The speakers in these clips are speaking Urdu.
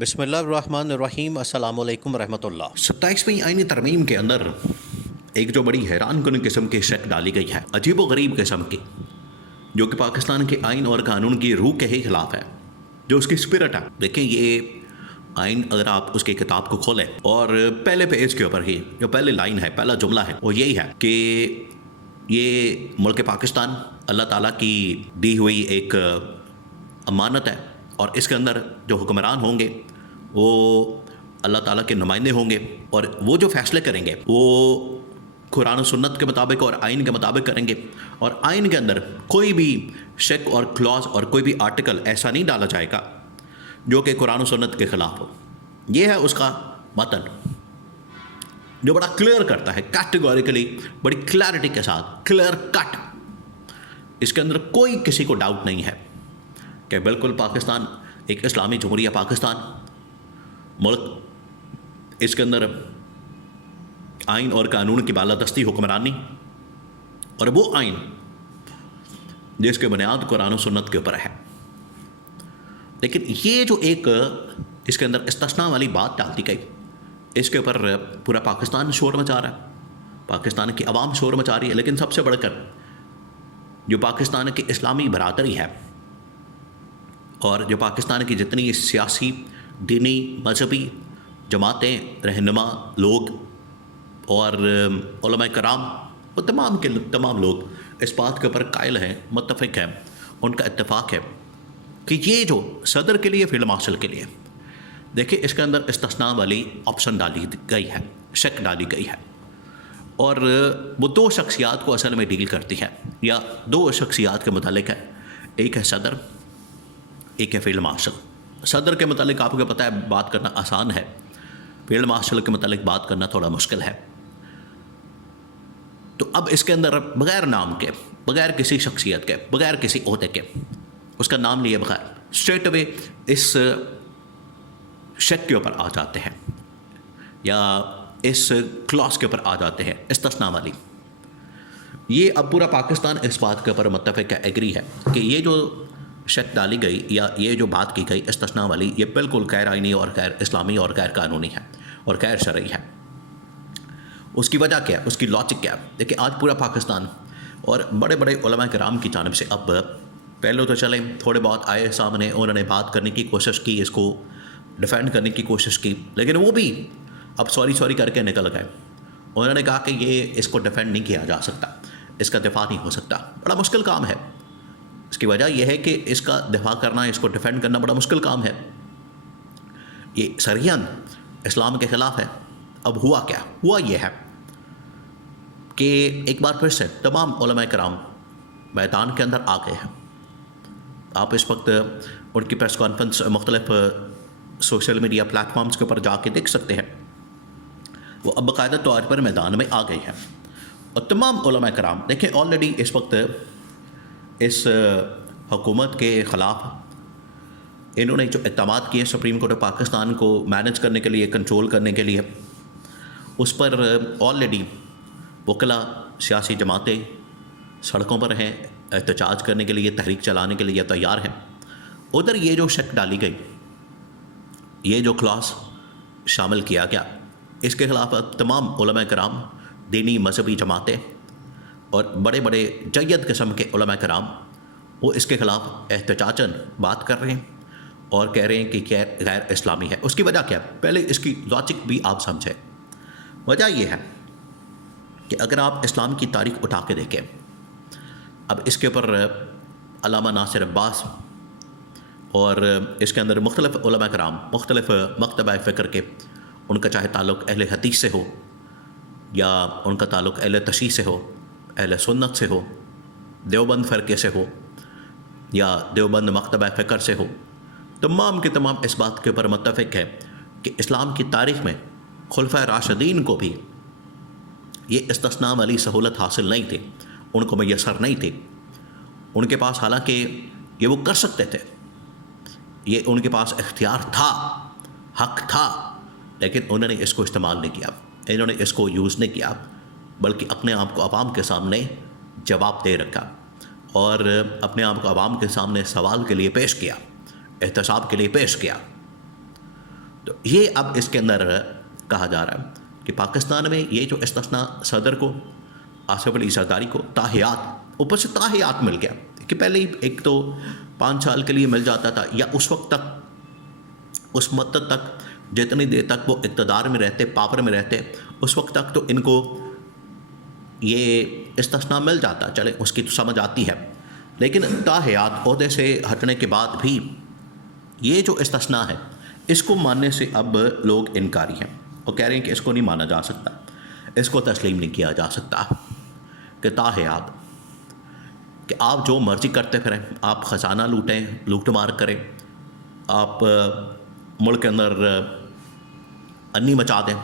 بسم اللہ الرحمن الرحیم۔ السلام علیکم ورحمۃ اللہ۔ 27ویں آئینی ترمیم کے اندر ایک جو بڑی حیران کن قسم کی شک ڈالی گئی ہے، عجیب و غریب قسم کی، جو کہ پاکستان کے آئین اور قانون کی روح کے ہی خلاف ہے، جو اس کی اسپرٹ ہے۔ دیکھیں، یہ آئین اگر آپ اس کی کتاب کو کھولیں اور پہلے پیج کے اوپر ہی جو پہلی لائن ہے، پہلا جملہ ہے، وہ یہی ہے کہ یہ ملک پاکستان اللہ تعالیٰ کی دی ہوئی ایک امانت ہے، اور اس کے اندر جو حکمران ہوں گے وہ اللہ تعالیٰ کے نمائندے ہوں گے، اور وہ جو فیصلے کریں گے وہ قرآن و سنت کے مطابق اور آئین کے مطابق کریں گے، اور آئین کے اندر کوئی بھی شک اور کلاز اور کوئی بھی آرٹیکل ایسا نہیں ڈالا جائے گا جو کہ قرآن و سنت کے خلاف ہو۔ یہ ہے اس کا متن، جو بڑا کلیئر کرتا ہے، کیٹیگوریکلی، بڑی کلیئرٹی کے ساتھ، کلیئر کٹ۔ اس کے اندر کوئی کسی کو ڈاؤٹ نہیں ہے کہ بالکل پاکستان ایک اسلامی جمہوریہ پاکستان ملک، اس کے اندر آئین اور قانون کی بالادستی، حکمرانی، اور وہ آئین جس کے بنیاد قرآن و سنت کے اوپر ہے۔ لیکن یہ جو ایک اس کے اندر استثناء والی بات ڈالتی گئی، اس کے اوپر پورا پاکستان شور مچا رہا ہے، پاکستان کی عوام شور مچا رہی ہے، لیکن سب سے بڑھ کر جو پاکستان کی اسلامی برادری ہے اور جو پاکستان کی جتنی سیاسی، دینی، مذہبی جماعتیں، رہنما لوگ اور علماء کرام، وہ تمام کے تمام لوگ اس بات کے اوپر قائل ہیں، متفق ہیں، ان کا اتفاق ہے کہ یہ جو صدر کے لیے، فیلڈ مارشل کے لیے، دیکھیں اس کے اندر استثناء والی آپشن ڈالی گئی ہے، شک ڈالی گئی ہے، اور وہ دو شخصیات کو اصل میں ڈیل کرتی ہے، یا دو شخصیات کے متعلق ہے۔ ایک ہے صدر، ایک ہے فیلڈ مارشل۔ صدر کے متعلق آپ کو پتہ ہے بات کرنا آسان ہے، فیلڈ مارشل کے متعلق بات کرنا تھوڑا مشکل ہے۔ تو اب اس کے اندر بغیر نام کے، بغیر کسی شخصیت کے، بغیر کسی عہدے کے، اس کا نام لیے بغیر اسٹریٹ اوے اس شک کے اوپر آ جاتے ہیں، یا اس کلاس کے اوپر آ جاتے ہیں، استثناء والی۔ یہ اب پورا پاکستان اس بات کے اوپر متفق ہے، ایگری ہے کہ یہ جو شک ڈالی گئی یا یہ جو بات کی گئی استثناء والی، یہ بالکل غیر آئینی اور غیر اسلامی اور غیر قانونی ہے اور غیر شرعی ہے۔ اس کی وجہ کیا ہے، اس کی لاجک کیا ہے؟ دیکھیں، آج پورا پاکستان اور بڑے بڑے علماء کرام کی جانب سے، اب پہلے تو چلیں تھوڑے بہت آئے سامنے، انہوں نے بات کرنے کی کوشش کی، اس کو ڈیفینڈ کرنے کی کوشش کی، لیکن وہ بھی اب سوری کر کے نکل گئے۔ انہوں نے کہا کہ یہ اس کو ڈیفینڈ نہیں کیا جا سکتا، اس کا دفاع نہیں ہو سکتا، بڑا مشکل کام ہے۔ اس کی وجہ یہ ہے کہ اس کا دفاع کرنا، اس کو ڈیفینڈ کرنا بڑا مشکل کام ہے، یہ صریحاً اسلام کے خلاف ہے۔ اب ہوا کیا؟ ہوا یہ ہے کہ ایک بار پھر سے تمام علماء کرام میدان کے اندر آ گئے ہیں۔ آپ اس وقت ان کی پریس کانفرنس مختلف سوشل میڈیا پلیٹ فارمز کے اوپر جا کے دیکھ سکتے ہیں، وہ اب باقاعدہ طور پر میدان میں آ گئی ہیں، اور تمام علماء کرام دیکھیں آلریڈی اس وقت اس حکومت کے خلاف انہوں نے جو اقدامات کیے سپریم کورٹ آف پاکستان کو مینج کرنے کے لیے، کنٹرول کرنے کے لیے، اس پر آلریڈی وکلا، سیاسی جماعتیں سڑکوں پر ہیں، احتجاج کرنے کے لیے، تحریک چلانے کے لیے تیار ہیں۔ ادھر یہ جو شک ڈالی گئی، یہ جو کلاس شامل کیا گیا، اس کے خلاف تمام علماء کرام، دینی مذہبی جماعتیں اور بڑے بڑے جید قسم کے علماء کرام، وہ اس کے خلاف احتجاجاً بات کر رہے ہیں اور کہہ رہے ہیں کہ غیر اسلامی ہے۔ اس کی وجہ کیا ہے؟ پہلے اس کی لاجک بھی آپ سمجھیں۔ وجہ یہ ہے کہ اگر آپ اسلام کی تاریخ اٹھا کے دیکھیں، اب اس کے اوپر علامہ ناصر عباس اور اس کے اندر مختلف علماء کرام، مختلف مکتبہ فکر کے، ان کا چاہے تعلق اہل حدیث سے ہو، یا ان کا تعلق اہل تشیع سے ہو، اہل سنت سے ہو، دیوبند فرقے سے ہو، یا دیوبند مکتبہ فکر سے ہو، تمام کے تمام اس بات کے اوپر متفق ہے کہ اسلام کی تاریخ میں خلفائے راشدین کو بھی یہ استثناء والی سہولت حاصل نہیں تھی، ان کو میسر نہیں تھی۔ ان کے پاس حالانکہ یہ وہ کر سکتے تھے، یہ ان کے پاس اختیار تھا، حق تھا، لیکن انہوں نے اس کو استعمال نہیں کیا، انہوں نے اس کو یوز نہیں کیا، بلکہ اپنے آپ کو عوام کے سامنے جواب دے رکھا، اور اپنے آپ کو عوام کے سامنے سوال کے لیے پیش کیا، احتساب کے لیے پیش کیا۔ تو یہ اب اس کے اندر کہا جا رہا ہے کہ پاکستان میں یہ جو استثناء صدر کو، آصف علی زرداری کو تاحیات، اوپر سے تاحیات مل گیا کہ پہلے ہی ایک تو 5 سال کے لیے مل جاتا تھا، یا اس وقت تک، اس مدت تک جتنی دیر تک وہ اقتدار میں رہتے، پاور میں رہتے، اس وقت تک تو ان کو یہ استثناء مل جاتا، چلے اس کی تو سمجھ آتی ہے. لیکن تاحیات عہدے سے ہٹنے کے بعد بھی یہ جو استثناء ہے اس کو ماننے سے اب لوگ انکاری ہیں اور کہہ رہے ہیں کہ اس کو نہیں مانا جا سکتا، اس کو تسلیم نہیں کیا جا سکتا کہ تاحیات کہ آپ جو مرضی کرتے پھریں، آپ خزانہ لوٹیں، لوٹ مار کریں، آپ ملک کے اندر انی مچا دیں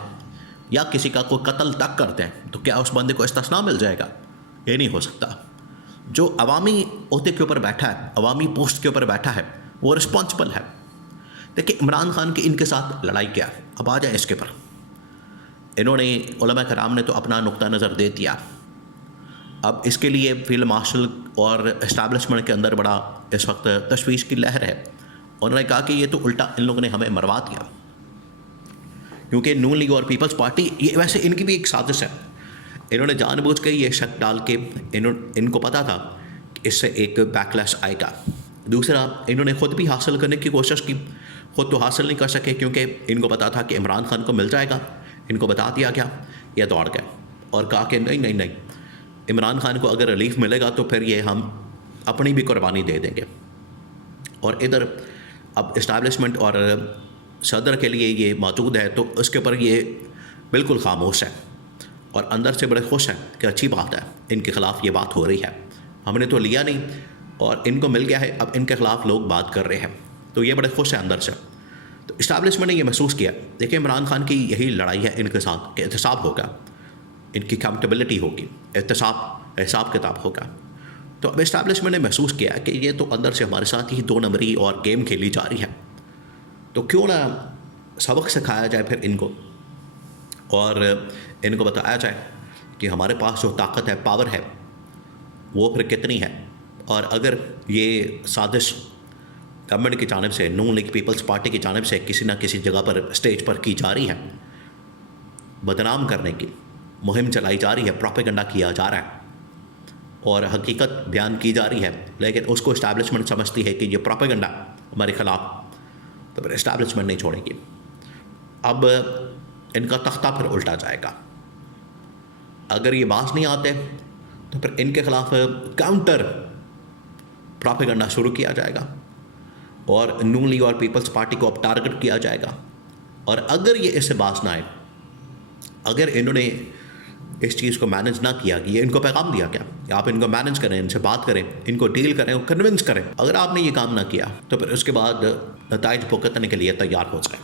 یا کسی کا کوئی قتل تک کر دیں، تو کیا اس بندے کو استثناء مل جائے گا؟ یہ نہیں ہو سکتا. جو عوامی عہدے کے اوپر بیٹھا ہے، عوامی پوسٹ کے اوپر بیٹھا ہے، وہ رسپانسبل ہے. دیکھیں عمران خان کی ان کے ساتھ لڑائی کیا ہے، اب آ جائیں اس کے پر. انہوں نے، علماء کرام نے تو اپنا نقطہ نظر دے دیا. اب اس کے لیے فیلڈ مارشل اور اسٹیبلشمنٹ کے اندر بڑا اس وقت تشویش کی لہر ہے. انہوں نے کہا کہ یہ تو الٹا ان لوگوں نے ہمیں مروا دیا، کیونکہ نون لیگ اور پیپلز پارٹی، یہ ویسے ان کی بھی ایک سازش ہے. انہوں نے جان بوجھ کے یہ شک ڈال کے، ان کو پتا تھا کہ اس سے ایک بیکلیش آئے گا. دوسرا، انہوں نے خود بھی حاصل کرنے کی کوشش کی، خود تو حاصل نہیں کر سکے کیونکہ ان کو پتا تھا کہ عمران خان کو مل جائے گا. ان کو بتا دیا گیا، یہ دوڑ گئے اور کہا کہ نہیں، عمران خان کو اگر ریلیف ملے گا تو پھر یہ ہم اپنی بھی قربانی دے دیں گے. اور ادھر اب اسٹیبلشمنٹ اور صدر کے لیے یہ موجود ہے، تو اس کے اوپر یہ بالکل خاموش ہے اور اندر سے بڑے خوش ہیں کہ اچھی بات ہے، ان کے خلاف یہ بات ہو رہی ہے، ہم نے تو لیا نہیں اور ان کو مل گیا ہے، اب ان کے خلاف لوگ بات کر رہے ہیں، تو یہ بڑے خوش ہیں اندر سے. تو اسٹیبلشمنٹ نے یہ محسوس کیا. دیکھیں عمران خان کی یہی لڑائی ہے ان کے ساتھ کہ احتساب ہوگا، ان کی اکاؤنٹیبلٹی ہوگی، حساب کتاب ہوگا. تو اب اسٹیبلشمنٹ نے محسوس کیا کہ یہ تو اندر سے ہمارے ساتھ ہی 2 نمبری اور گیم کھیلی جا رہی ہے، تو کیوں نہ سبق سکھایا جائے پھر ان کو، اور ان کو بتایا جائے کہ ہمارے پاس جو طاقت ہے، پاور ہے، وہ پھر کتنی ہے. اور اگر یہ سازش گورنمنٹ کی جانب سے، نون لیگ پیپلز پارٹی کی جانب سے کسی نہ کسی جگہ پر، اسٹیج پر کی جا رہی ہے، بدنام کرنے کی مہم چلائی جا رہی ہے، پروپیگنڈا کیا جا رہا ہے اور حقیقت بیان کی جا رہی ہے، لیکن اس کو اسٹیبلشمنٹ سمجھتی ہے کہ یہ پروپیگنڈا ہمارے خلاف، تو پھر اسٹیبلشمنٹ نہیں چھوڑے گی. اب ان کا تختہ پھر الٹا جائے گا. اگر یہ باز نہیں آتے تو پھر ان کے خلاف کاؤنٹر پروپیگنڈا شروع کیا جائے گا اور نون لیگ اور پیپلز پارٹی کو اب ٹارگٹ کیا جائے گا. اور اگر یہ اس سے باز نہ آئے، اگر انہوں نے اس چیز کو مینج نہ کیا، یہ ان کو پیغام دیا کیا کہ آپ ان کو مینج کریں، ان سے بات کریں، ان کو ڈیل کریں، کنونس کریں، اگر آپ نے یہ کام نہ کیا تو پھر اس کے بعد نتائج بھگتنے کے لیے تیار ہو جائیں.